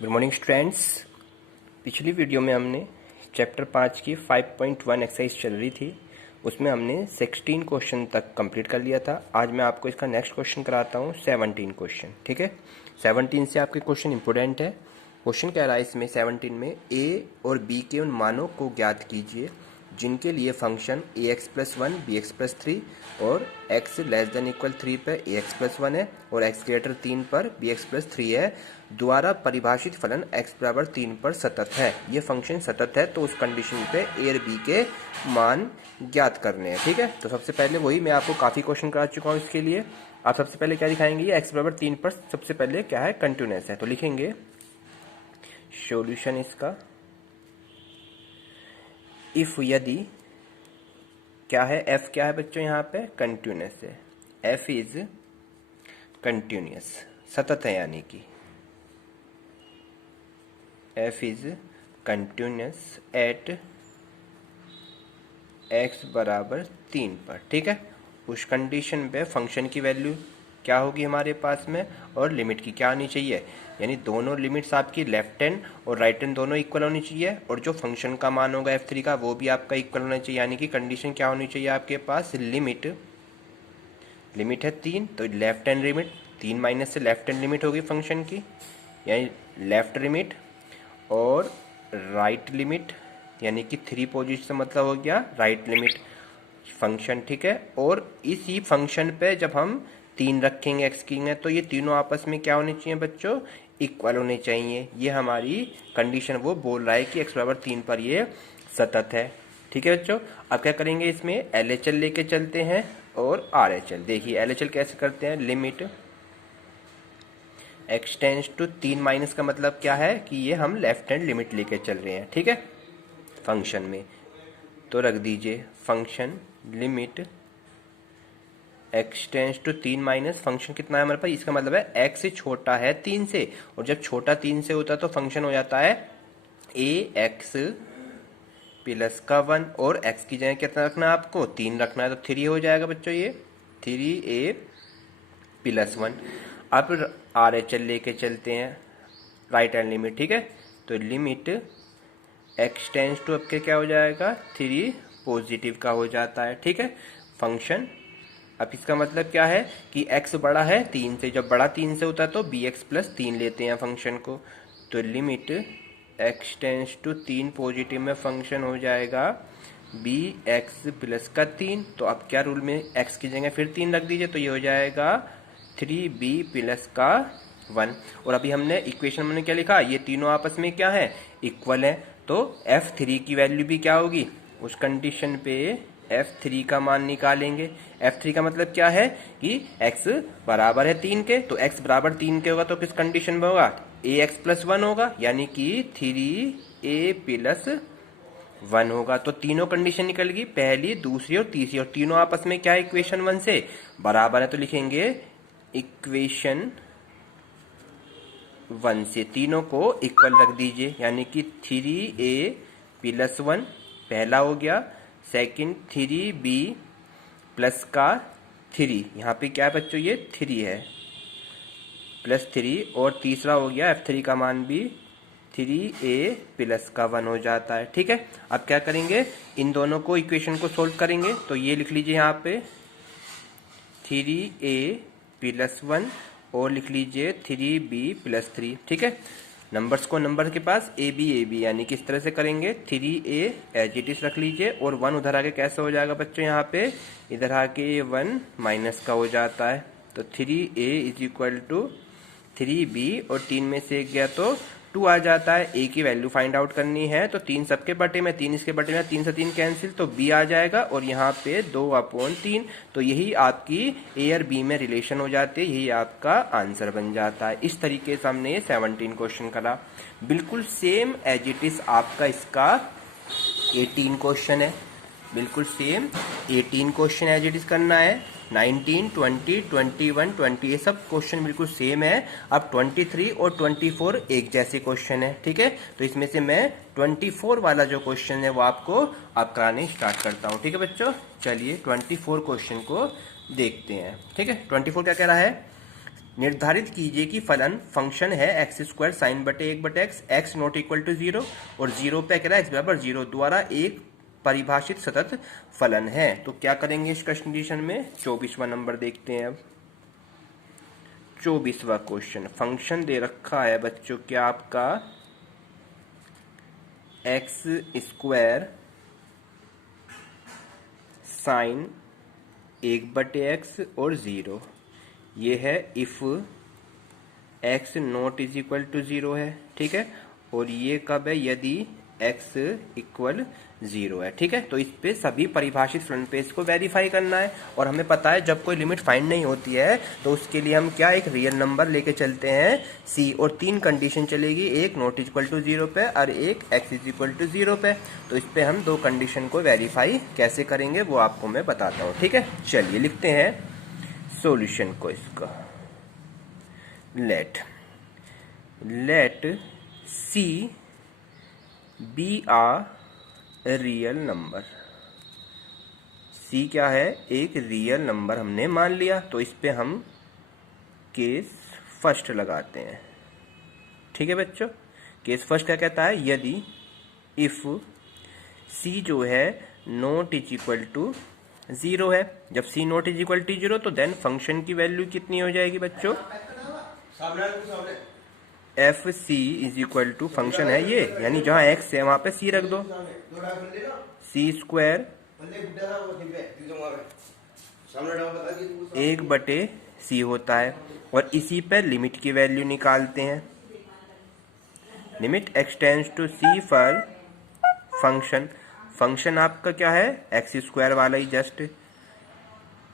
Good morning students. पिछली video में हमने चैप्टर 5 की 5.1 एक्सरसाइज चल रही थी, उसमें हमने 16 क्वेश्चन तक कंप्लीट कर लिया था। आज मैं आपको इसका नेक्स्ट क्वेश्चन कराता हूँ 17 क्वेश्चन। ठीक है, 17 से आपके क्वेश्चन इंपॉर्टेंट है। क्वेश्चन कह रहा है इसमें 17 में ए और बी के उन मानों को ज्ञात कीजिए जिनके लिए फंक्शन ax+1 bx+3 और x लेस देन इक्वल 3 पर ax+1 है और x ग्रेटर 3 पर bx+3 है, द्वारा परिभाषित फलन x बराबर 3 पर सतत है। ये फंक्शन सतत है तो उस कंडीशन पे a और b के मान ज्ञात करने हैं। ठीक है, तो सबसे पहले वही मैं आपको काफ़ी क्वेश्चन करा चुका हूँ। इसके लिए आप सबसे पहले क्या दिखाएंगे, ये x बराबर 3 पर सबसे पहले क्या है, कंटिन्यूस है। तो लिखेंगे सॉल्यूशन इसका इफ यदि क्या है, f क्या है बच्चों, यहाँ पे कंटिन्यूस है, f इज कंटिन्यूस, सतत है, यानी कि f is continuous at x बराबर 3 पर। ठीक है, उस कंडीशन पे फंक्शन की वैल्यू क्या होगी हमारे पास में और लिमिट की क्या होनी चाहिए, यानी दोनों लिमिट्स आपकी लेफ्ट हैंड और राइट हैंड दोनों इक्वल होनी चाहिए और जो फंक्शन का मान होगा f3 का वो भी आपका इक्वल होना चाहिए। यानी कि कंडीशन क्या होनी चाहिए आपके पास, लिमिट है 3, तो लेफ्ट हैंड लिमिट 3 माइनस से लेफ्ट हैंड लिमिट होगी फंक्शन की, यानी लेफ्ट लिमिट और राइट लिमिट, यानी कि 3 पोजीशन से मतलब हो गया राइट लिमिट फंक्शन। ठीक है, और इसी फंक्शन पे जब हम 3 रखेंगे एक्स की है तो ये तीनों आपस में क्या होने चाहिए बच्चों, इक्वल होने चाहिए। ये हमारी कंडीशन वो बोल रहा है कि x बराबर 3 पर ये सतत है। ठीक है बच्चों, अब क्या करेंगे, इसमें LHL लेके चलते हैं और RHL। देखिए LHL कैसे करते हैं, limit x tends to 3 minus का मतलब क्या है कि ये हम लेफ्ट हैंड लिमिट लेके चल रहे हैं। ठीक है, फंक्शन में तो रख दीजिए function limit x tends to 3 minus, function कितना है हमारे पास, इसका मतलब है x छोटा है 3 से, और जब छोटा 3 से होता है तो फंक्शन हो जाता है ax प्लस का 1 और x की जगह कितना रखना है आपको, 3 रखना है, तो 3 हो जाएगा बच्चों, ये 3a प्लस 1। अब RHL लेके चलते हैं राइट हैंड लिमिट। ठीक है, तो लिमिट x टेंड्स टू आपके क्या हो जाएगा, 3 पॉजिटिव का हो जाता है। ठीक है, फंक्शन अब इसका मतलब क्या है कि x बड़ा है 3 से, जब बड़ा 3 से होता है तो bx+3 लेते हैं फंक्शन को, तो limit x tends to 3 positive में फंक्शन हो जाएगा bx प्लस का 3। तो अब क्या रूल में x की जगह फिर 3 रख दीजिए, तो ये हो जाएगा 3b प्लस का 1। और अभी हमने इक्वेशन में क्या लिखा, ये तीनों आपस में क्या है, इक्वल है, तो f3 की वैल्यू भी क्या होगी, उस कंडीशन पे f3 का मान निकालेंगे। f3 का मतलब क्या है कि x बराबर है 3 के, तो x बराबर 3 के होगा तो किस कंडीशन में होगा, ax+1 होगा, यानी कि 3a प्लस 1 होगा। तो तीनों कंडीशन निकल गई, पहली दूसरी और तीसरी, और तीनों आपस में क्या है, इक्वेशन 1 से बराबर है, तो लिखेंगे इक्वेशन 1 से तीनों को इक्वल रख दीजिए, यानी कि 3a प्लस 1 पहला हो गया, सेकंड 3b प्लस का 3, यहाँ पे क्या है बच्चों, ये 3 है प्लस 3, और तीसरा हो गया f3 का मान भी 3a प्लस का 1 हो जाता है। ठीक है, अब क्या करेंगे, इन दोनों को इक्वेशन को सोल्व करेंगे, तो ये लिख लीजिए यहाँ पे 3a प्लस 1 और लिख लीजिए 3b प्लस 3। ठीक है, नंबर्स को नंबर के पास ए बी यानी कि इस तरह से करेंगे, 3a एज इट इज रख लीजिए और 1 उधर आके कैसे हो जाएगा बच्चों, यहाँ पे इधर आके 1 माइनस का हो जाता है, तो 3a is equal to 3b और 3 में से 1 गया तो 2 आ जाता है। a की वैल्यू फाइंड आउट करनी है, तो 3 सबके बटे में, 3 इसके बटे में, 3 से 3 कैंसिल, तो b आ जाएगा और यहाँ पे 2/3। तो यही आपकी a और b में रिलेशन हो जाती है, यही आपका आंसर बन जाता है। इस तरीके से हमने 17 क्वेश्चन करा, बिल्कुल सेम एज इट इज आपका इसका 18 क्वेश्चन है, बिल्कुल same 18 question as it is करना है। 19, 20, 21, 20 ये सब क्वेश्चन बिल्कुल सेम है। अब 23 और 24 एक जैसे क्वेश्चन है। ठीक है, तो इसमें से मैं 24 वाला जो क्वेश्चन है वो आपको अब कराने स्टार्ट करता हूँ। ठीक है बच्चों, चलिए 24 क्वेश्चन को देखते हैं। ठीक है, 24 क्या कह रहा है, निर्धारित कीजिए कि फलन फंक्शन है एक्स स्क्वायर साइन बटे 1/x, x not equal to 0 और 0 पे कह रहा है एक्स बराबर 0 द्वारा एक परिभाषित सतत फलन है। तो क्या करेंगे इस कंडीशन में? 24वां नंबर देखते हैं। अब 24वां क्वेश्चन, फंक्शन दे रखा है बच्चों क्या आपका एक्स स्क्वायर साइन 1/x और 0। ये है if x not is equal to 0 है, ठीक है। और ये कब है? यदि x इक्वल 0 है, ठीक है। तो इस पे सभी परिभाषित फलन पे इसको वेरीफाई करना है। और हमें पता है जब कोई लिमिट फाइंड नहीं होती है तो उसके लिए हम क्या एक रियल नंबर लेके चलते हैं c, और 3 कंडीशन चलेगी, एक नॉट इक्वल टू 0 पे और एक x इज इक्वल टू 0 पे। तो इस पे हम 2 कंडीशन को वेरीफाई कैसे करेंगे वो आपको मैं बताता हूँ, ठीक है। चलिए लिखते हैं सॉल्यूशन को इसका। लेट c बी आ रियल नंबर। c क्या है? एक रियल नंबर हमने मान लिया। तो इस पे हम केस फर्स्ट लगाते हैं, ठीक है बच्चों। केस फर्स्ट क्या कहता है? यदि इफ c जो है नॉट इज इक्वल टू 0 है, जब c not is equal to 0 तो देन फंक्शन की वैल्यू कितनी हो जाएगी बच्चों? F C is equal to function है ये, यानी जहां x है वहां पे c रख दो, सी स्क्वायर 1/c होता है। और इसी पे लिमिट की वैल्यू निकालते हैं। Limit x tends to c for function आपका क्या है? एक्स स्क्वायर वाला ही जस्ट।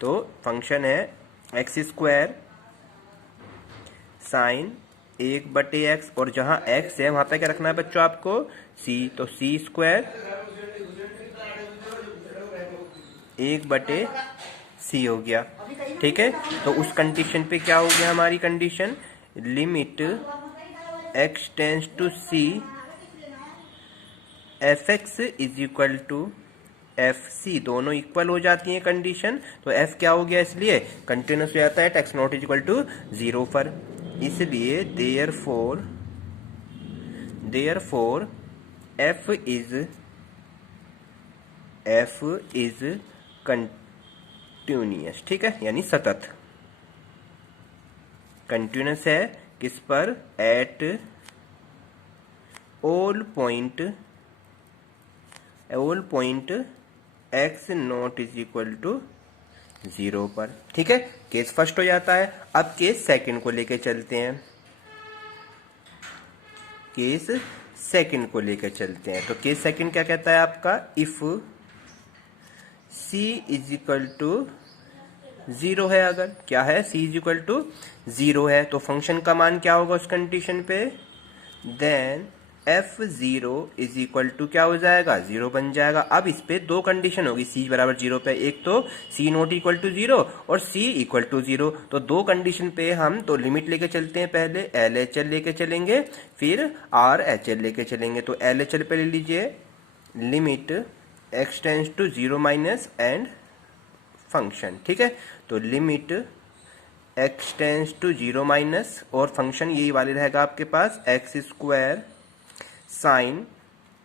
तो फंक्शन है एक्स स्क्वायर साइन 1/x, और जहां x है वहां पे क्या रखना है बच्चों आपको? c। तो c स्क्वायर 1/c हो गया, ठीक है। तो उस कंडीशन पे क्या हो गया हमारी condition? Limit x tends to c fx is equal to fc, दोनों इक्वल हो जाती हैं कंडीशन। तो f क्या हो गया? इसलिए कंटिन्यूस हो जाता है x not is equal to 0 पर, इसलिए देयरफॉर f इज कंटिन्यूअस, ठीक है, यानी सतत। कंटिन्यूअस है किस पर? At all point x not is equal to 0 पर, ठीक है। केस फर्स्ट हो जाता है। अब केस सेकंड को लेके चलते हैं। तो केस सेकंड क्या कहता है आपका? If c is equal to 0 है, अगर क्या है? c इज इक्वल टू 0 है तो फंक्शन का मान क्या होगा उस कंडीशन पे? Then f0 is equal to क्या हो जाएगा? 0 बन जाएगा। अब इस पे 2 कंडीशन होगी c बराबर 0 पे, एक तो c नॉट इक्वल टू 0 और c इक्वल टू 0। तो 2 कंडीशन पे हम तो लिमिट लेके चलते हैं, पहले LHL लेके चलेंगे फिर RHL लेके चलेंगे। तो LHL पे ले लीजिए, limit x tends to 0 minus and function, ठीक है। तो limit x tends to 0 minus और फंक्शन यही वाले रहेगा आपके पास एक्स स्क्वायर साइन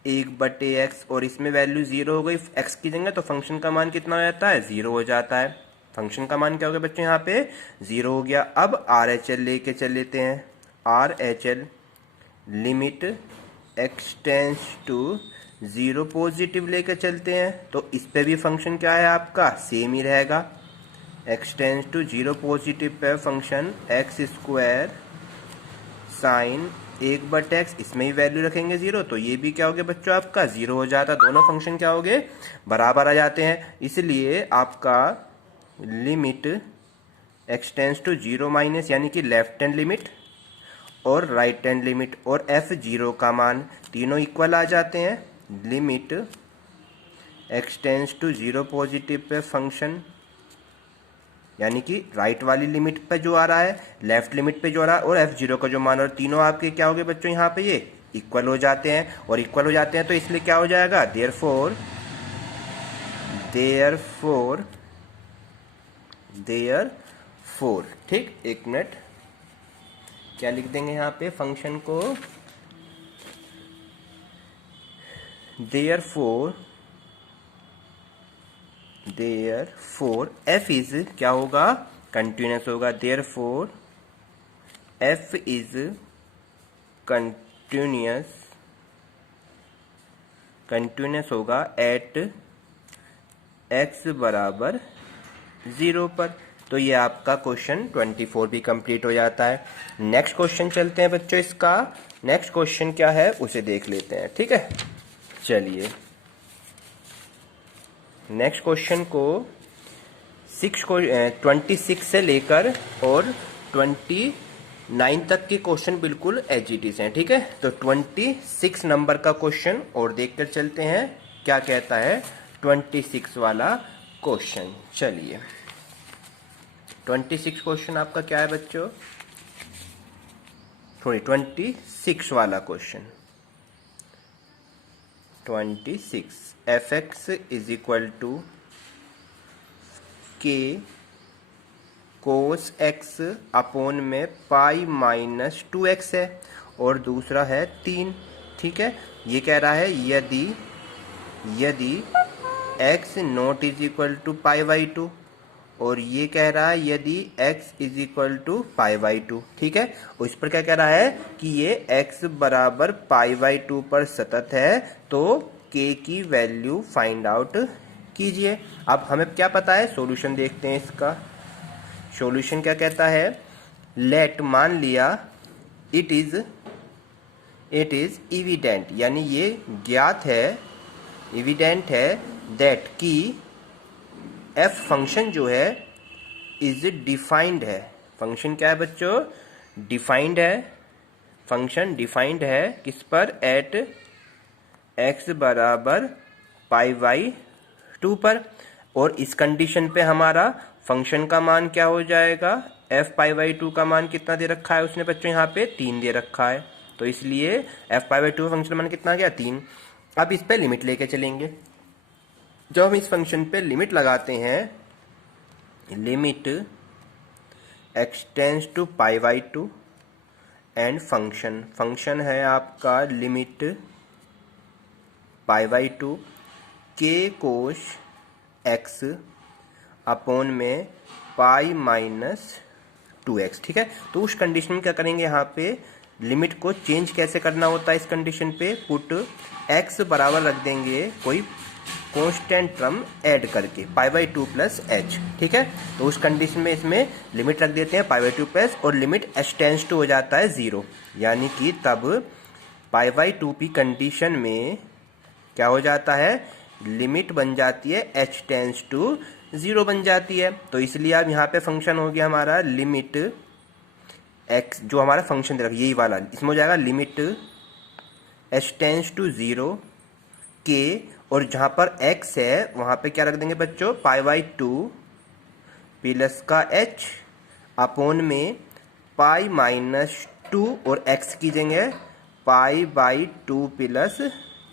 1/x, और इसमें वैल्यू 0 हो गई x की जगह, तो फंक्शन का मान कितना हो जाता है? 0 हो जाता है। फंक्शन का मान क्या हो गया बच्चों? यहाँ पे 0 हो गया। अब RHL लेके चल लेते हैं। RHL limit x tends to 0 positive लेके चलते हैं। तो इस पे भी फंक्शन क्या है आपका? सेम ही रहेगा। x टेंड्स टू 0 पॉजिटिव पे function x square sine 1/x, इसमें ही वैल्यू रखेंगे 0, तो ये भी क्या हो गया बच्चों आपका? 0 हो जाता। दोनों फंक्शन क्या हो गए? बराबर आ जाते हैं। इसलिए आपका limit x tends to 0 minus, यानी कि लेफ्ट हैंड लिमिट और राइट हैंड लिमिट और f0 का मान तीनों इक्वल आ जाते हैं। Limit x tends to 0 positive पे फंक्शन, यानी कि राइट वाली लिमिट पे जो आ रहा है, लेफ्ट लिमिट पे जो आ रहा है, और f0 का जो मान, और तीनों आपके क्या हो गए बच्चों? यहाँ पे ये इक्वल हो जाते हैं। और इक्वल हो जाते हैं तो इसलिए क्या हो जाएगा? देयरफॉर ठीक, एक मिनट, क्या लिख देंगे यहाँ पे फंक्शन को, देयरफॉर f इज क्या होगा, कंटिन्यूस होगा। देयरफॉर f इज कंटिन्यूस होगा एट x बराबर 0 पर। तो ये आपका क्वेश्चन 24 भी कंप्लीट हो जाता है। नेक्स्ट क्वेश्चन चलते हैं बच्चों, इसका नेक्स्ट क्वेश्चन क्या है उसे देख लेते हैं, ठीक है। चलिए नेक्स्ट क्वेश्चन को 26 से लेकर और 29 तक के क्वेश्चन बिल्कुल एज इट इज हैं, ठीक है। तो 26 नंबर का क्वेश्चन और देखकर चलते हैं क्या कहता है 26 वाला क्वेश्चन। चलिए 26 क्वेश्चन आपका क्या है बच्चों, 26 वाला question 26 fx is equal to k cos x upon में पाई माइनस 2x है और दूसरा है 3, ठीक है। ये कह रहा है यदि x not is equal to pi by 2 और ये कह रहा है यदि x is equal to pi by 2, ठीक है। और इस पर क्या कह रहा है कि ये x बराबर पाई बाई 2 पर सतत है, तो k की वैल्यू फाइंड आउट कीजिए। अब हमें क्या पता है, सॉल्यूशन देखते हैं इसका। सॉल्यूशन क्या कहता है, लेट मान लिया इट इज इविडेंट, यानी ये ज्ञात है, इविडेंट है दैट की f फंक्शन जो है इज डिफाइंड है। फंक्शन क्या है बच्चों, डिफाइंड है। फंक्शन डिफाइंड है किस पर, एट x बराबर पाई बाई 2 पर। और इस कंडीशन पे हमारा फंक्शन का मान क्या हो जाएगा, f पाई बाई 2 का मान कितना दे रखा है उसने बच्चों, यहाँ पे 3 दे रखा है। तो इसलिए f पाई बाई 2 फंक्शन मान कितना गया, 3। अब इस पे लिमिट लेके चलेंगे। जब हम इस फंक्शन पे लिमिट लगाते हैं, limit x tends to pi by 2 and function है आपका limit pi by 2 k cos x upon में पाई माइनस 2x, ठीक है। तो उस कंडीशन में क्या करेंगे, यहाँ पे लिमिट को चेंज कैसे करना होता है, इस कंडीशन पे पुट x बराबर रख देंगे कोई कांस्टेंट टर्म ऐड करके पाई बाई 2 प्लस h, ठीक है। तो उस कंडीशन में इसमें लिमिट रख देते हैं पाई बाई 2 प्लस और लिमिट h टेंड्स टू हो जाता है 0, यानी कि तब पाई बाई 2 की कंडीशन में क्या हो जाता है, लिमिट बन जाती है h टेंड्स टू 0 बन जाती है। तो इसलिए अब यहाँ पे फंक्शन हो गया हमारा लिमिट x, जो हमारा फंक्शन दे रखा यही वाला, इसमें हो जाएगा limit h tends to 0 k, और जहाँ पर x है वहाँ पे क्या रख देंगे बच्चों, पाई बाई 2 प्लस का h अपॉन में पाई माइनस 2 और x की जगह पाई बाई 2 प्लस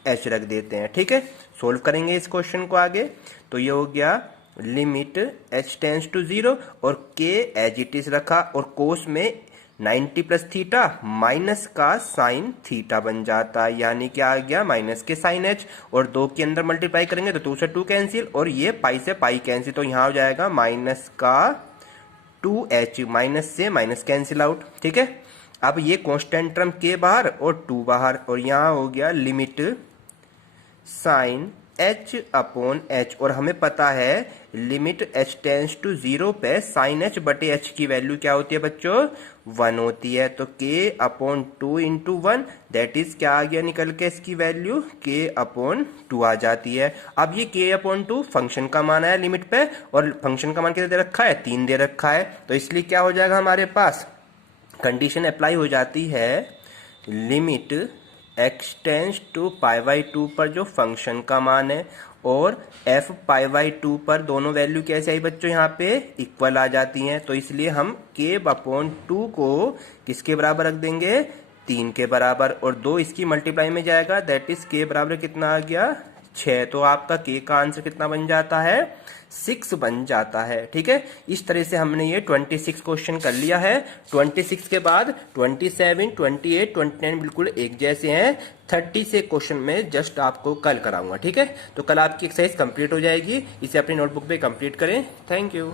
h रख देते हैं, ठीक है। सोल्व करेंगे इस क्वेश्चन को आगे, तो ये हो गया लिमिट h टेंड्स टू 0 और k एज इट इज रखा और कोस में 90 प्लस थीटा माइनस का साइन थीटा बन जाता है, यानी क्या आ गया माइनस के साइन h, और 2 के अंदर मल्टीप्लाई करेंगे तो 2 से 2 कैंसिल और ये पाई से पाई कैंसिल, तो यहाँ हो जाएगा माइनस का 2h, माइनस से माइनस कैंसिल आउट, ठीक है। अब ये कांस्टेंट टर्म k बाहर और 2 बाहर, और यहाँ हो गया limit sine h upon h, और हमें पता है लिमिट h टेंड्स टू 0 पे साइन h बटे h की वैल्यू क्या होती है बच्चों, 1 होती है। तो k upon 2 into 1 that is क्या आ गया निकल के, इसकी वैल्यू k अपॉन 2 आ जाती है। अब ये k अपॉन 2 फंक्शन का मान आया लिमिट पे, और फंक्शन का मान कितना दे रखा है, 3 दे रखा है। तो इसलिए क्या हो जाएगा हमारे पास, कंडीशन अप्लाई हो जाती है limit x tends to pi by 2 पर जो फंक्शन का मान है और f पाई बाई 2 पर दोनों वैल्यू कैसे आई बच्चों, यहाँ पे इक्वल आ जाती हैं। तो इसलिए हम k अपॉन 2 को किसके बराबर रख देंगे, 3 के बराबर, और 2 इसकी मल्टीप्लाई में जाएगा दैट इज k बराबर कितना आ गया, 6, तो आपका के का आंसर कितना बन जाता है 6 बन जाता है। ठीक है, इस तरह से हमने ये 26 क्वेश्चन कर लिया है। 26 के बाद 27, 28, 29 बिल्कुल एक जैसे हैं। 30 से क्वेश्चन में जस्ट आपको कल कराऊंगा। ठीक है, तो कल आपकी एक्सरसाइज कंप्लीट हो जाएगी। इसे अपनी नोटबुक पे कंप्लीट करें। Thank you.